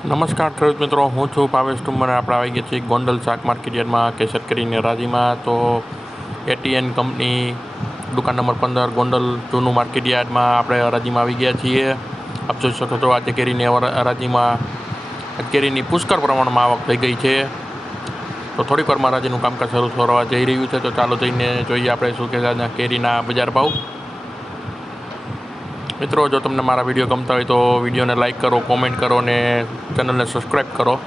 નમસ્કાર ખેડૂત મિત્રો, હું છું ભાવેશ ઠુમ્મર. આપણે આવી ગયા છીએ ગોંડલ શાક માર્કેટ યાર્ડમાં કેસર કરીને રાજીમાં. તો એટીએન કંપની દુકાન નંબર 15 ગોંડલ જૂનું માર્કેટ યાર્ડમાં આપણે હરાજીમાં આવી ગયા છીએ. આપ જોઈ શકો છો આજે કેરીની હરાજીમાં કેરીની પુષ્કળ પ્રમાણમાં આવક થઈ ગઈ છે. તો થોડીક વારમાં હરાજીનું કામકાજ શરૂ થવા જઈ રહ્યું છે. તો ચાલો જઈને જોઈએ આપણે શું કે કેરીના બજાર ભાવ. મિત્રો, જો તમને મારા વિડીયો ગમતા હોય તો વિડીયોને લાઇક કરો, કોમેન્ટ કરો અને ચેનલને સબસ્ક્રાઈબ કરો.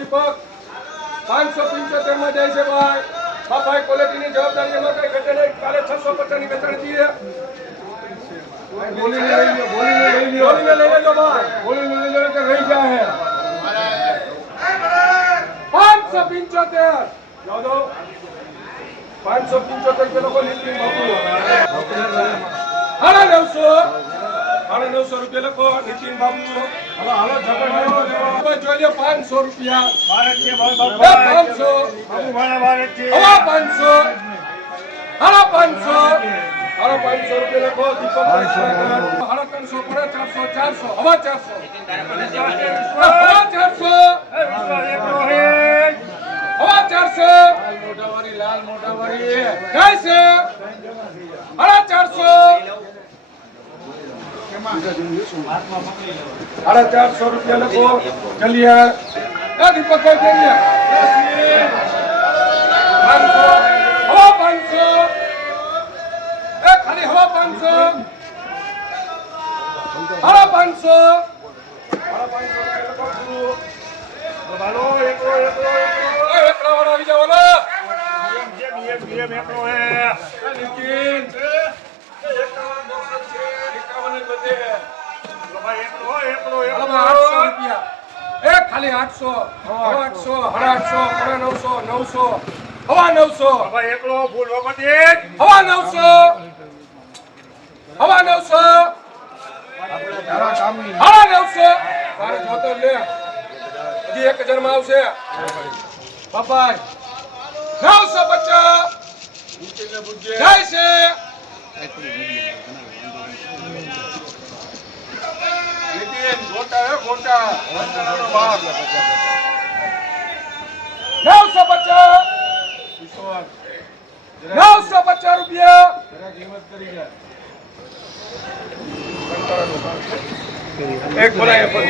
દીપક 575 માં જાય છે ભાઈ. ભાઈ ક્વોલિટીની જવાબદારી એમાં કઈ ઘટે નહીં. કાલે 650 ની વેચાણ દીએ. બોલીને લઈ લેજો ભાઈ. બોલીને લઈ લેજો કે રહી જાય. 575 જાદવ 575 કે લોકો નીકળી બાપુ. 950 રૂપિયા લખો નીતિન બાબુ. હાલો જબરદસ્ત જોઈ લો. 500 રૂપિયા 500 બાબુ ભાડા ભારત છે. 500 હાલો 500 રૂપિયા લખો. દીપક 350 પડે. 400 હવે 400 મોટાવાળી લાલ મોટાવાળી જાય છે. 400 450 રૂપિયા લખો. કલિયા દીપકભાઈ કલિયા 500 ખાલી હવા 500 ખાલી 800 હવા 900 એકલો ભૂલવા માટે હવા 900 તારે જોતો લે. હજી 1000 માં આવશે બાપા. 950 જાય છે. ગોટા 950 રૂપિયા. એક બોલાય 500